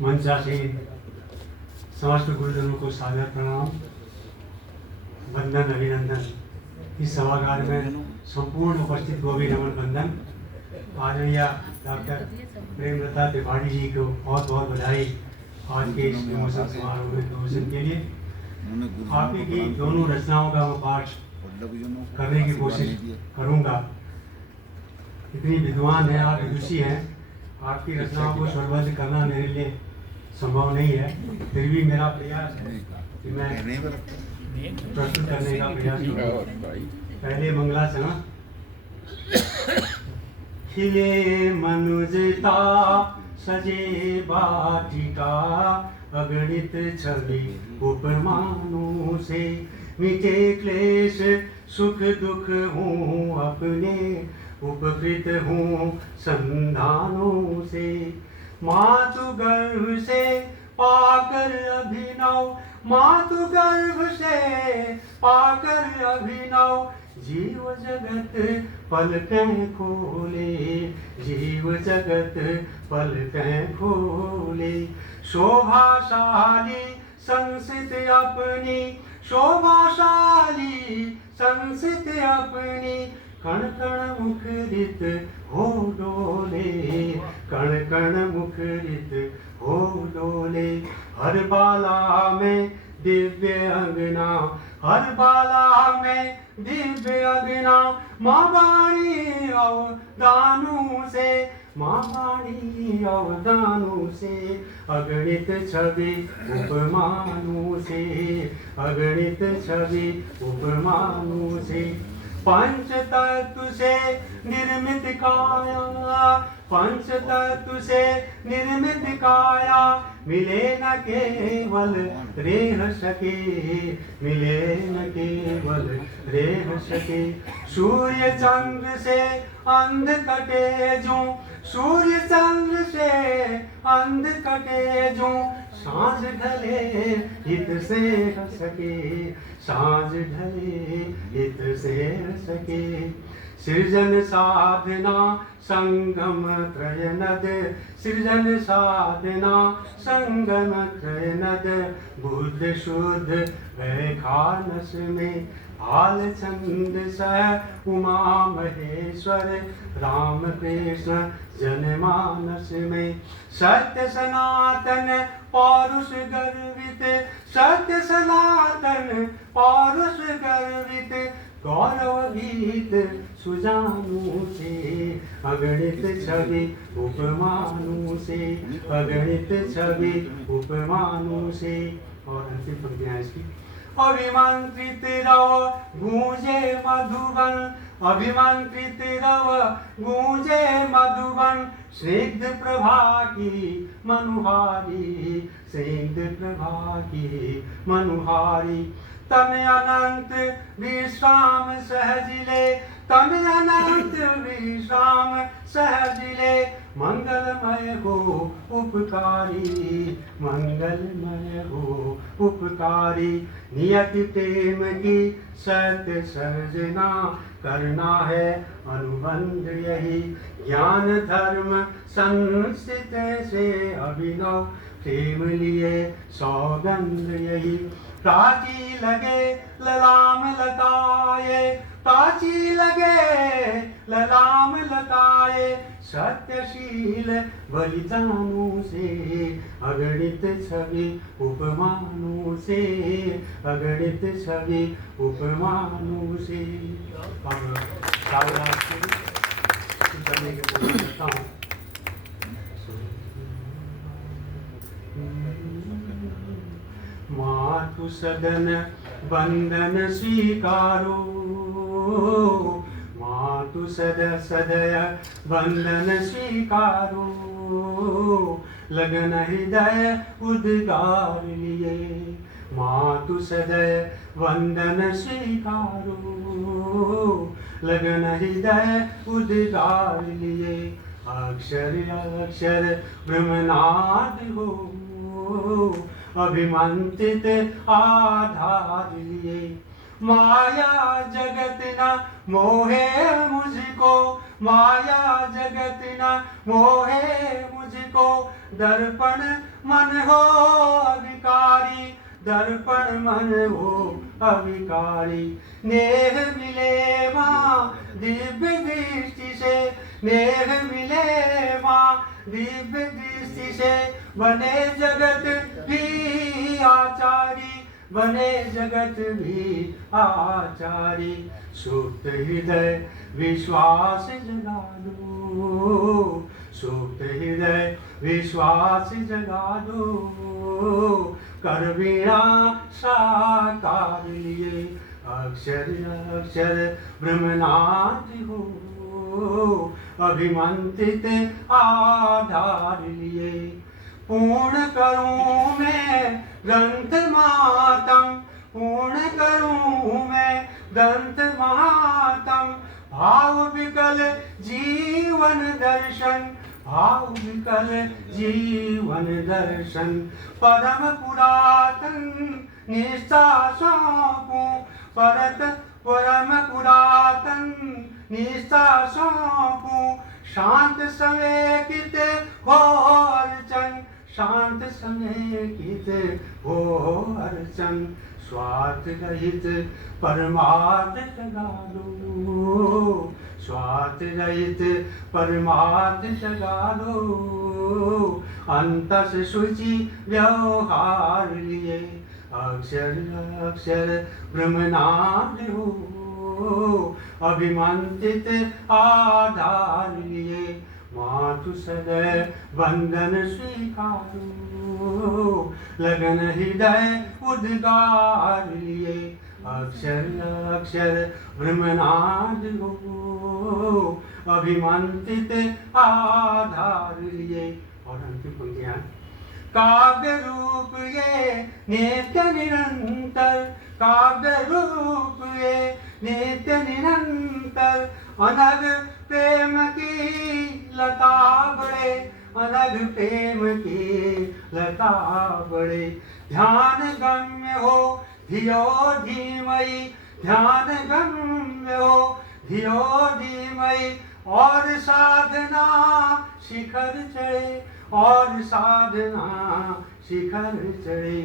मंचासीन समस्त गुरुजनों को सादर प्रणाम, वंदन, अभिनंदन। इस सभागार में संपूर्ण उपस्थित को भी नमन वंदन। आदरणीय डॉक्टर प्रेमलता त्रिपाठी जी को बहुत बहुत बधाई आज के इस विमोचन समारोह में प्रमोशन के लिए। आप ही की दोनों रचनाओं का मैं पाठ करने की कोशिश करूंगा। इतनी विद्वान है आप, विदुषी हैं, आपकी रचनाओं को स्वरबद्ध करना मेरे लिए संभव नहीं है, फिर भी मेरा प्रयास है कि मैं प्रस्तुत करने का प्रयास करूँ। पहले मंगलाचरण। खिले मनुजता सजे बाटिका, अगणित छवि उपमानों से, मिटे क्लेश सुख दुख हूँ अपने, उपकृत हूँ संधानों से। मातु गर्भ से पाकर अभिनव, मातु गर्भ से पाकर अभिनव, जीव जगत पलकें खोले, जीव जगत पलकें खोले। शोभाशाली संसित अपनी, शोभाशाली संसित अपनी, कण कण मुखरित हो डोले, कण कण मुखरित हो डोले। हर बाला में दिव्य अंगना, हर बाला में दिव्य अंगना, माँ वाणी अवदानों से, माँ वाणी अवदानों से, अगणित छवि उपमानों से, अगणित छवि उपमानों से। पंच तत्व से निर्मित काया, पंच तत्व से निर्मित काया, मिले न केवल रेह सके, मिले न केवल रेह सके। सूर्य चंद्र से अंध कटे जो, सूर्य चंद्र से अंध कटे जो, सांझ ढले हित से सके, सांझ ढले हित से सके। सृजन साधना संगम त्रयनद, सृजन साधना संगम त्रयनद, बुद्ध शुद्ध वैखानस में, भाल छंद सह उमा महेश्वर, राम कृष्ण जनमानस में। सत्य सनातन पौरुष गर्वित, सत्य सनातन पौरुष गर्वित, गौरव गीत सुजानों से, अगणित छवि उपमानों से, अगणित छवि उपमानों से। और अंतिम पंक्तियां इसकी। अभिमंत्रित रव गूंजे मधुबन, अभिमंत्रित रव गूंजे मधुबन, स्निग्ध प्रभा की मनुहारी, स्निग्ध प्रभा की मनुहारी। तन अनंत विश्राम सहजिले, तन अनंत विश्राम सहजिले, मंगलमय हो उपकारी, मंगलमय हो उपकारी। नियति प्रेम की सत्य सर्जना, करना है अनुबंध यही, ज्ञान धर्म संस्थित से अभिनव, प्रेम लिए सौगंध यही। प्राची लगे ललाम लताए, प्राची लगे ललाम लताए, सत्यशील बलिदानों से, अगणित छवि उपमानों से, अगणित छवि उपमानों से। करने के कोशिश करता हूँ। मातु सदन बंदन स्वीकारो, मातु सदय बंदन स्वीकारो, लगन हृदय उद्गार लिए, मातु सदय वंदन स्वीकारो, लगन हृदय उद्गार लिए। अक्षर अक्षर ब्रह्मनाद हो, अभिमंत्रित आधार लिए। माया जगत न मोहे मुझको, माया जगत न मोहे मुझको, दर्पण मन हो अभिकारी, दर्पण मन हो अभिकारी। नेह मिले माँ दिव्य दृष्टि से, नेह मिले माँ दिव्य दृष्टि से, बने जगत भी आचारी, बने जगत भी आचारी। सुप्त हृदय विश्वास जगा दो, सुप्त हृदय विश्वास जगा दो, कर वीणा साकार लिए, अक्षर अक्षर ब्रह्मनाद हो, अभिमंत्रित आधार लिए। पूर्ण करूं मैं ग्रंथ मातम, पूर्ण करूं मैं ग्रंथ मातम, भाव विकल जीवन दर्शन, भाव विकल जीवन दर्शन। परम पुरातन निष्ठा सौंपूं, परम पुरातन निष्ठा सौंपूं, शांत समेकित हो अर्चन, शांत समेकित हो अर्चन। स्वार्थ रहित परमार्थ जगा दो, स्वार्थ रहित परमार्थ जगा दो, अंतस शुचि व्यवहार लिए, अक्षर अक्षर ब्रह्मनाद हो, अभिमंत्रित आधार लिए। मातु सदैव वंदन स्वीकारो, लगन हृदय उद्गार लिए, अक्षर अक्षर ब्रह्मनाद हो, अभिमंत्रित आधार लिए। और अंतिम पंक्तियां। काव्य रूप ये नित्य निरंतर, काव्य रूप ये नित्य निरंतर, अनग प्रेम की लता बड़े, अनग प्रेम की लता बड़े। ध्यान गम्य हो धियो धीमहि, ध्यान गम्य हो धियो धीमहि, और साधना शिखर चढ़े, और साधना शिखर चढ़े।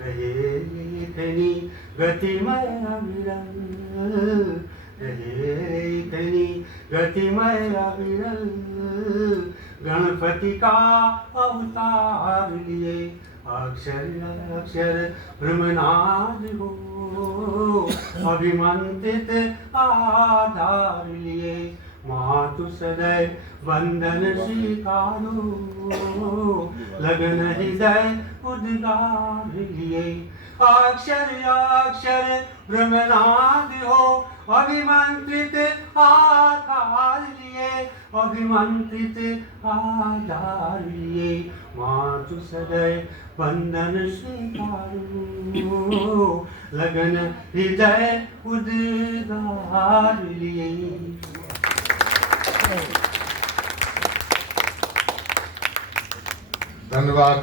रहे लेखनी गतिमय अविरल, रहे लेखनी गतिमय अविरल, गणपति का अवतार लिए, अक्षर अक्षर ब्रह्मनाद हो, अभिमंत्रित आधार लिए। मातु सदैव वंदन स्वीकारो, लगन हृदय उद्गार लिए, अक्षर अक्षर ब्रह्मनाद हो, अभिमंत्रित आधार लिए, अभिमंत्रित आधार लिए। मातु सदैव वंदन स्वीकारो, लगन हृदय उद्गार लिए। धन्यवाद।